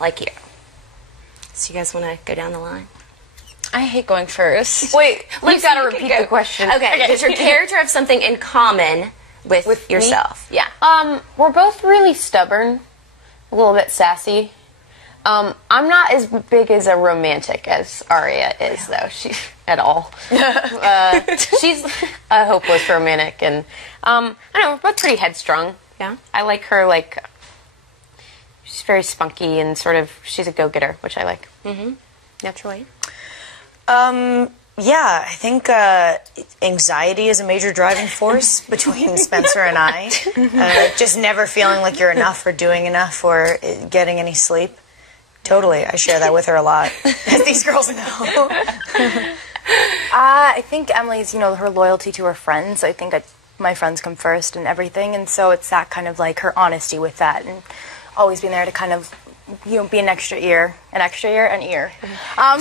like you. So you guys want to go down the line? I hate going first. Wait, you've got to repeat the question. Okay. Does your character have something in common with yourself? Me? Yeah. We're both really stubborn, a little bit sassy. I'm not as big as a romantic as Aria is, though. She at all. She's a hopeless romantic, and I don't know. We're both pretty headstrong. Yeah. I like her. Like, she's very spunky and sort of. She's a go-getter, which I like. Mm-hmm. Naturally. Yeah, I think anxiety is a major driving force between Spencer and I. Just never feeling like you're enough or doing enough or getting any sleep. Totally, I share that with her a lot, as these girls know. I think Emily's, her loyalty to her friends. I think my friends come first and everything, and so it's that kind of like her honesty with that, and always being there to kind of, be an extra ear, an ear. Or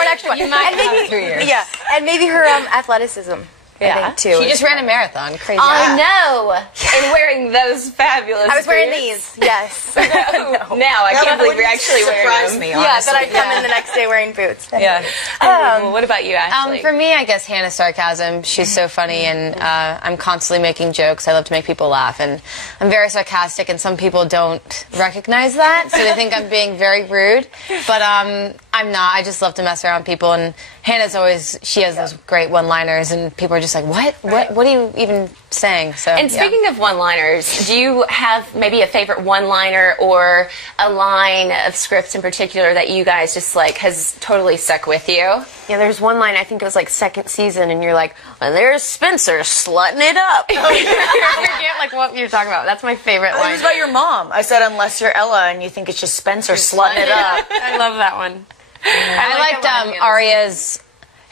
an extra one. You might have 3 years. Yeah, and maybe her athleticism. I think too. She just ran a marathon. Crazy. I know. And wearing those fabulous I was wearing boots. these. Yes. Now I can't believe you're actually wearing them. Me, Yeah, that I'd come in the next day wearing boots. Yeah. Well, what about you, Ashley? For me, I guess Hannah's sarcasm. She's so funny, and I'm constantly making jokes. I love to make people laugh, and I'm very sarcastic, and some people don't recognize that, so they think I'm being very rude. But I'm not. I just love to mess around people, and Hannah's always, she has those great one-liners, and people are just like, what are you even saying? So. And speaking of one-liners, do you have maybe a favorite one-liner or a line of scripts in particular that you guys just like has totally stuck with you? Yeah, there's one line, I think it was like second season, and you're like, well, there's Spencer slutting it up. I forget like what you're talking about. That's my favorite line. It was about your mom. I said, unless you're Ella and you think it's just Spencer slutting it up. I love that one. I liked Aria's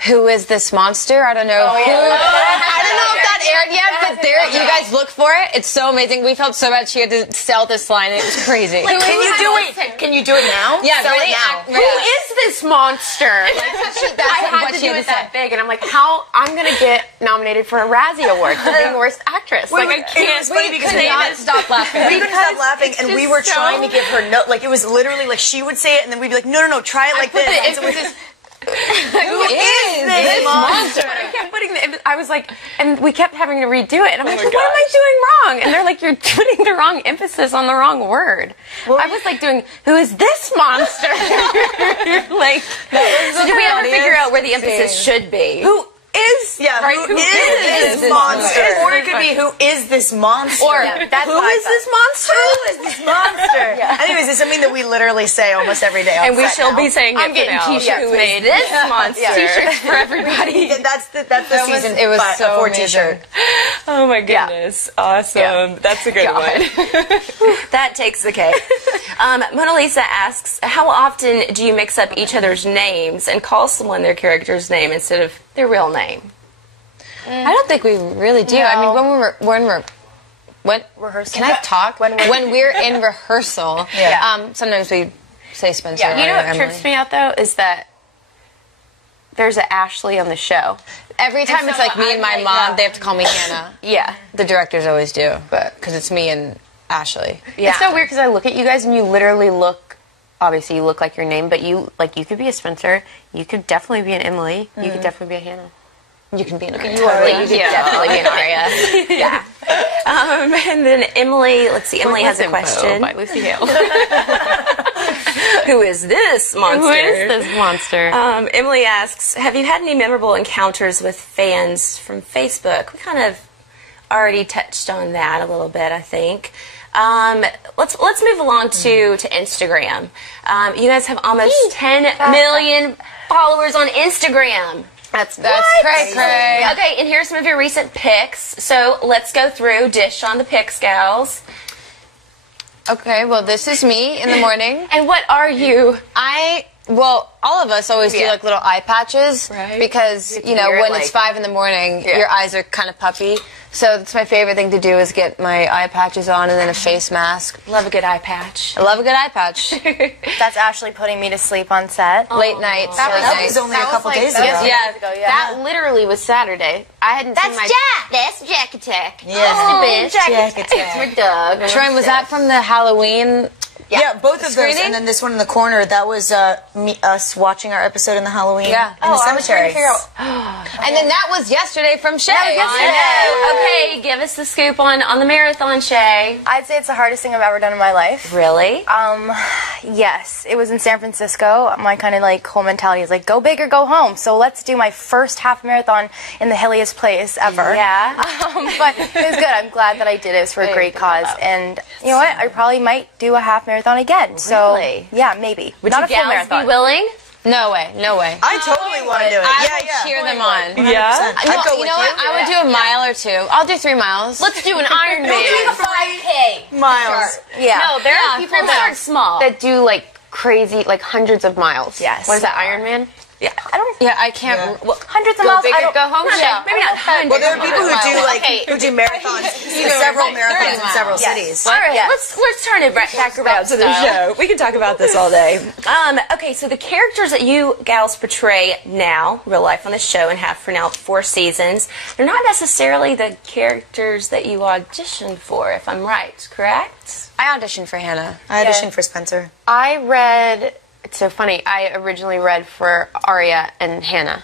"Who is this monster?" I don't know. I don't know if that aired yet, but you guys look for it. It's so amazing. We felt so bad she had to sell this line. It was crazy. Can you do it? Can you do it now? Yeah, sell right it now. now. Who is this monster? I had to do it that big, and I'm like, I'm going to get nominated for a Razzie Award for being worst actress. Like, I can't. It's funny because we couldn't stop laughing. We couldn't stop laughing, and we were trying to give her like it was literally like she would say it, and then we'd be like, no, try it like this. And so Who is this monster? I kept putting I was like, and we kept having to redo it, and I'm like, what am I doing wrong? And they're like, you're putting the wrong emphasis on the wrong word. Well, I was like doing, who is this monster? Like, So did we ever figure out where the emphasis should be? who is? Yeah, right? who is this monster? Or it could be, who is this monster? Or that's who is this monster? Who is this monster? Anyways, it's something that we literally say almost every day. And we shall be saying I'm it getting for now. t-shirts Who is made. this monster? T-shirts for everybody. That's the season. It was so 4 amazing. T-shirt. Oh my goodness. Awesome. Yeah. That's a good one. That takes the cake. Mona Lisa asks, how often do you mix up each other's names and call someone their character's name instead of their real name? I don't think we really do. No. I mean, when Rehearsal. can I talk? When we're in rehearsal, sometimes we say Spencer. You know or what Emily. trips me out, though, is that there's an Ashley on the show. Every time so it's like me and my I'm mom, like, they have to call me Hannah. Yeah. The directors always do, but because it's me and Ashley. Yeah. It's so weird because I look at you guys and you literally look, obviously you look like your name, but you could be a Spencer, you could definitely be an Emily, you could definitely be a Hannah. You can be an Aria. Totally, you could definitely be an Aria. Yeah. And then Emily, let's see, Emily has a question. By Lucy Hale. Who is this monster? Who is this monster? Emily asks, have you had any memorable encounters with fans from Facebook? We kind of already touched on that a little bit, I think. Let's move along to Instagram. You guys have almost 10 million followers on Instagram. That's cray. Okay, and here's some of your recent pics. So let's go through. Dish on the pics, gals. Okay, well, this is me in the morning. And what are you? Well, all of us always do like little eye patches, Right. Because You wear it when like- it's 5 in the morning, your eyes are kind of puffy. So that's my favorite thing to do is get my eye patches on and then a face mask. Love a good eye patch. I love a good eye patch. That's Ashley putting me to sleep on set. Late nights. That was only a couple days ago. That literally was Saturday. I hadn't seen my... That's Jack Attack. Yes. Jack Attack. Attack. For Doug. Troy, was that from the Halloween Yeah, both of those. Screening? And then this one in the corner, that was us watching our episode in the Halloween in the cemetery. And then that was yesterday from Shay. Okay, give us the scoop on the marathon, Shay. I'd say it's the hardest thing I've ever done in my life. Really? Yes, it was in San Francisco. My kind of like whole mentality is like, go big or go home. So let's do my first half marathon in the hilliest place ever. Yeah. But it was good. I'm glad that I did it. It was for a great cause. And you know what? I probably might do a half marathon again. So Really? yeah, maybe. Would Not you a full gals marathon. be willing? No way, no way. I totally want to do it. I will cheer them on. Yeah. I'd go You with know what? I would do a mile or two. I'll do 3 miles. Let's do an Ironman. 5K. Miles. Yeah. No, there are people that start small. that do like crazy, like hundreds of miles. Yes. What is that, Ironman? Yeah. Yeah, I can't. Well, Hundreds of go miles. big I or don't, go home. Yeah, maybe not hundreds. Well, there are people who do like Okay. who do marathons, several marathons in several cities. All right, Yes. let's turn it back around to the show. We can talk about this all day. Okay, so the characters that you gals portray now, real life on the show, and have for now 4 seasons, they're not necessarily the characters that you auditioned for, if I'm right, correct? I auditioned for Hannah. I auditioned for Spencer. I read. It's so funny. I originally read for Arya and Hannah.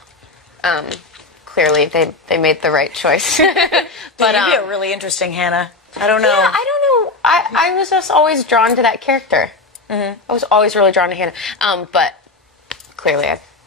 Clearly, they made the right choice. But But you'd be a really interesting Hannah. I don't know. yeah, I don't know. I was just always drawn to that character. I was always really drawn to Hannah. But clearly,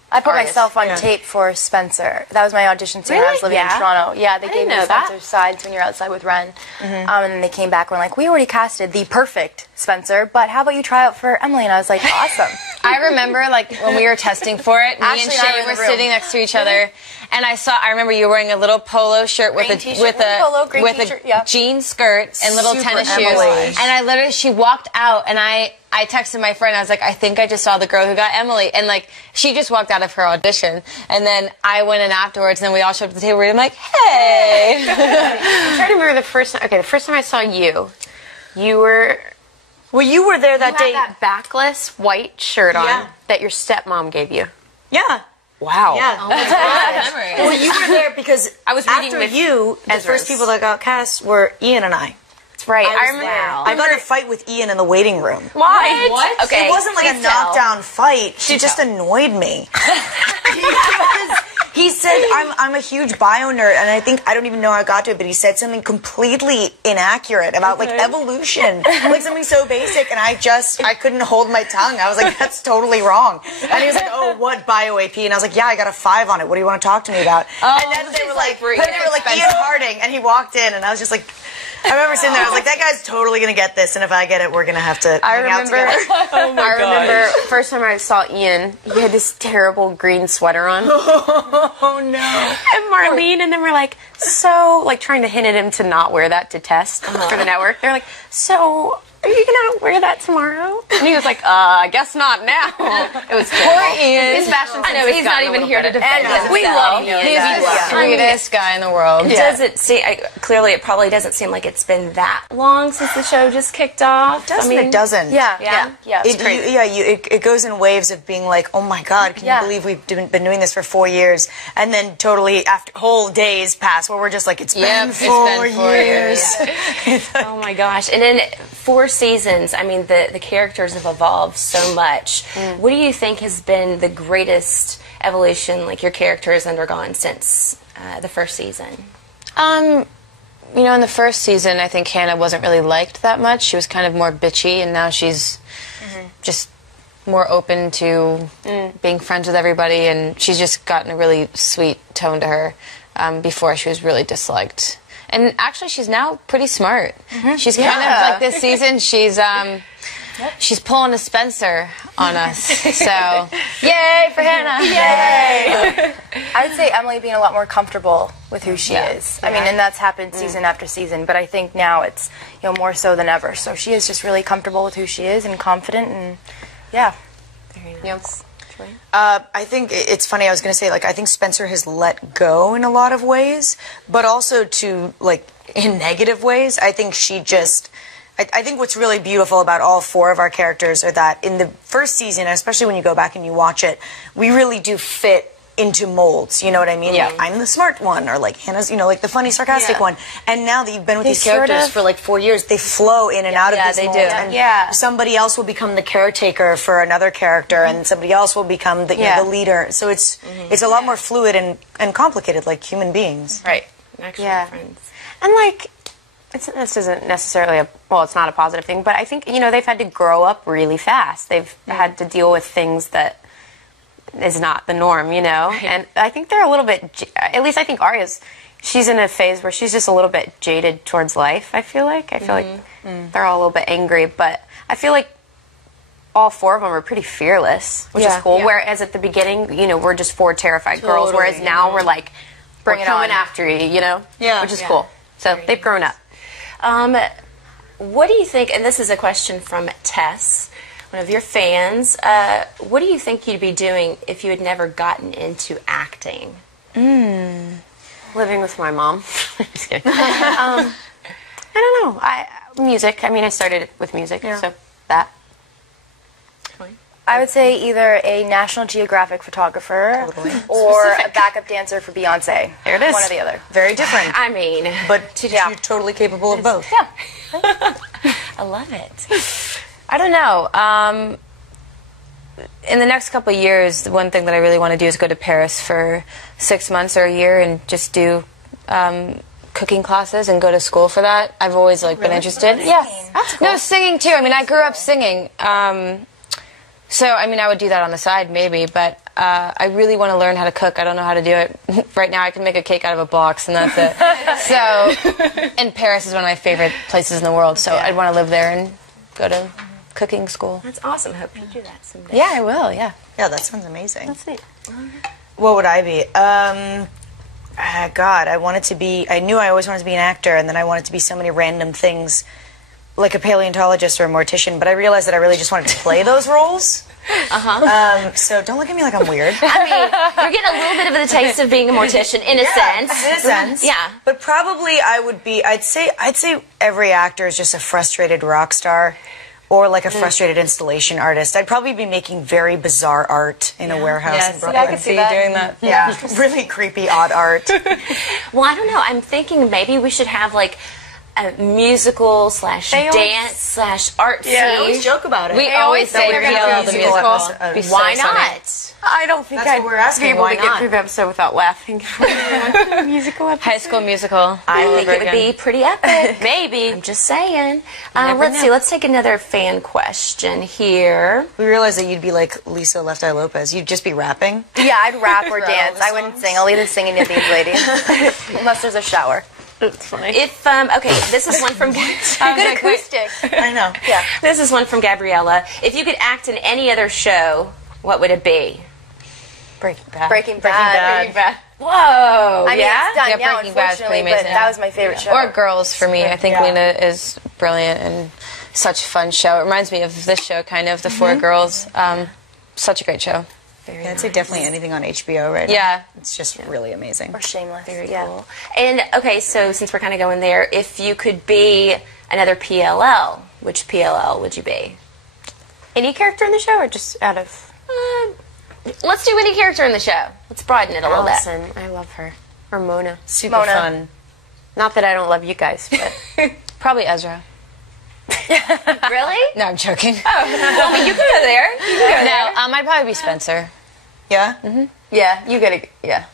I put Artist. myself on tape for Spencer. That was my audition scene when I was living Yeah? in Toronto. Yeah, they gave me know that. Spencer's sides when you're outside with Ren. And then they came back and were like, we already casted the perfect Spencer, but how about you try out for Emily? And I was like, awesome. I remember, like, when we were testing for it, me Ashley and and I Shay were in were the room. sitting next to each other, and I remember you wearing a little polo shirt with Green a t-shirt, with green a polo, green with t-shirt, a yeah. jean skirt and little Super tennis shoes. Emily. And I literally, she walked out, and I texted my friend. I was like, I think I just saw the girl who got Emily, and like she just walked out of her audition, and then I went in afterwards, and then we all showed up at the table. And I'm like, hey. I'm trying to remember the first time. Okay, the first time I saw you, you were. Well, you were there that You day. had that backless white shirt on Yeah. that your stepmom gave you. Yeah. Wow. Yeah. Well, you were there because I was reading after with you, the Ezra's. first people that got cast were Ian and I. That's right. I was remember. there. I got in a fight with Ian in the waiting room. Why? What? Okay. It wasn't like a please tell. knockdown fight. She just annoyed me. Because he said, I'm a huge bio nerd, and I don't even know how I got to it, but he said something completely inaccurate about like evolution, like something so basic, and I couldn't hold my tongue. I was like, that's totally wrong. And he was like, oh, what bio AP? And I was like, yeah, I got a 5 on it. What do you want to talk to me about? And then they were like, Ian Harding, and he walked in, and I was just like, I remember sitting there, I was like, that guy's totally going to get this, and if I get it, we're going to have to hang out together. I remember first time I saw Ian, he had this terrible green sweater on. Oh, no. And Marlene and them were like, so, like trying to hint at him to not wear that to test for the network. They're like, so, are you gonna wear that tomorrow? And he was like, I guess not now. It was terrible. Ian. His fashion I know, sense he's has not gotten a even little here to better. defend himself. We love Ian. He's the sweetest guy in the world. Does it seem, clearly it probably doesn't seem like it's been that long since the show just kicked off. It doesn't. Yeah. It's crazy. It goes in waves of being like, oh my God, can you believe we've been doing this for 4 years? And then totally after whole days pass where we're just like, it's been 4 years. Oh my gosh. And in 4 seasons, I mean, the characters have evolved so much. What do you think has been the greatest evolution, like your character has undergone since the first season? You know, in the first season, I think Hannah wasn't really liked that much. She was kind of more bitchy, and now she's just more open to being friends with everybody, and she's just gotten a really sweet tone to her. Before, she was really disliked. And actually, she's now pretty smart. She's kind of like this season, she's pulling a Spencer on us. So, yay for Hannah. Yay! I would say Emily being a lot more comfortable with who she is. I mean, and that's happened season after season, but I think now it's, you know, more so than ever. So she is just really comfortable with who she is and confident, and yeah. Very nice. I think it's funny. I was going to say, like, I think Spencer has let go in a lot of ways, but also in negative ways. I think she just. I think what's really beautiful about all 4 of our characters are that in the first season, especially when you go back and you watch it, we really do fit into molds. You know what I mean? Yeah. Like, I'm the smart one, or like Hannah's, like the funny, sarcastic one. And now that you've been with these characters for like 4 years, they flow in and out of these molds. And somebody else will become the caretaker for another character, and somebody else will become the, the leader. So it's a lot more fluid and complicated, like human beings. Right. Actually, friends. And like, this isn't necessarily it's not a positive thing, but I think, they've had to grow up really fast. They've had to deal with things that is not the norm, Right. And I think they're a little bit, at least I think she's in a phase where she's just a little bit jaded towards life, I feel like. They're all a little bit angry, but I feel like all 4 of them are pretty fearless, which is cool. Whereas at the beginning, we're just 4 terrified girls, whereas now we're like, we're coming after you, Yeah. which is cool. So they've grown up. What do you think, and this is a question from Tess, one of your fans, what do you think you'd be doing if you had never gotten into acting? Living with my mom. Just kidding. I don't know. Music. I mean, I started with music, so that. I would say either a National Geographic photographer or a backup dancer for Beyonce. There it is. One or the other. Very different. I mean, But you're totally capable of both. Yeah. I love it. I don't know. In the next couple of years, the one thing that I really want to do is go to Paris for 6 months or a year and just do cooking classes and go to school for that. I've always been interested. Yeah. That's cool. No, singing too. I mean, I grew up singing. So, I mean, I would do that on the side maybe, but I really want to learn how to cook. I don't know how to do it. Right now I can make a cake out of a box and that's it. So, and Paris is one of my favorite places in the world, so I'd want to live there and go to cooking school. That's awesome. Hope you do that someday. Yeah, I will, yeah. Yeah, that sounds amazing. That's neat. What would I be? God, I knew I always wanted to be an actor, and then I wanted to be so many random things, like a paleontologist or a mortician, but I realized that I really just wanted to play those roles. So don't look at me like I'm weird. I mean, you're getting a little bit of the taste of being a mortician, in a sense. In a sense. Yeah. But probably I'd say every actor is just a frustrated rock star or like a frustrated installation artist. I'd probably be making very bizarre art in a warehouse in Brooklyn. I could see that. doing that. Yeah, really creepy, odd art. Well, I don't know. I'm thinking maybe we should have like a musical / dance / art scene. I always joke about it. We always say we're gonna PLL do the musical musical. episode. Be so Why funny. not? I don't think That's what we're asking. be able Why to get not? through the episode without laughing. Musical episode. High School Musical. I all think over it would again. be pretty epic. Maybe. I'm just saying. never Let's know. see. Let's take another fan question here. We realized that you'd be like Lisa Left Eye Lopez. You'd just be rapping. Yeah, I'd rap or For all dance. the I wouldn't songs? sing. I'll either sing to these ladies. Unless there's a shower. It's funny. If okay, this is one from Good acoustic. I know. Yeah. this is one from Gabriella. If you could act in any other show, what would it be? Breaking Bad. Breaking Bad. Breaking Bad. Whoa! I mean, yeah. it's done Yeah, now, Breaking Bad's pretty unfortunately, but amazing. that was my favorite show. Or Girls for me. I think Lena is brilliant and such a fun show. It reminds me of this show, kind of, the 4 girls. Such a great show. Yeah, I'd say definitely anything on HBO right now. Yeah. It's just really amazing. Or Shameless. Very cool. And okay, so since we're kind of going there, if you could be another PLL, which PLL would you be? Any character in the show or just out of... Let's do any character in the show. Let's broaden it a little bit. Allison. I love her. Or Mona. Super Mona. fun. Not that I don't love you guys, but... Probably Ezra. Really? No, I'm joking. Well, I mean, you can go there. You can go there. No, I'd probably be Spencer. Yeah? yeah, you gotta... Yeah.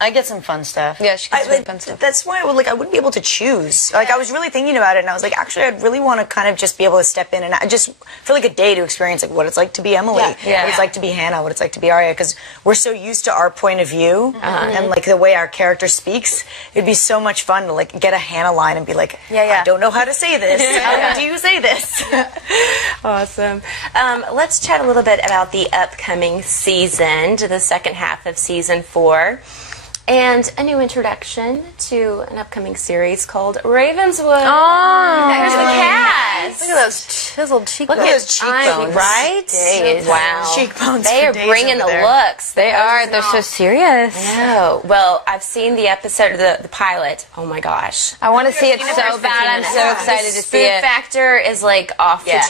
I get some fun stuff. Yeah, she gets I- some fun stuff. That's why I wouldn't be able to choose. Like, I was really thinking about it, and I was like, actually, I'd really want to kind of just be able to step in and just for like a day to experience like what it's like to be Emily, Yeah. what it's like to be Hannah, what it's like to be Arya, because we're so used to our point of view and like the way our character speaks. It'd be so much fun to like get a Hannah line and be like, I don't know how to say this. How do you say this? Awesome. Let's chat a little bit about the upcoming season, to the second half of season 4. And a new introduction to an upcoming series called Ravenswood. Oh, there's the cast. Look at those chiseled cheekbones. Look at those cheekbones. Right? Wow. Cheekbones They for are days bringing over the there. looks. They are. They're so serious. No. Well, I've seen the episode, the pilot. Oh my gosh. I want to see it so bad. I'm so excited to see Food it. factor is like off the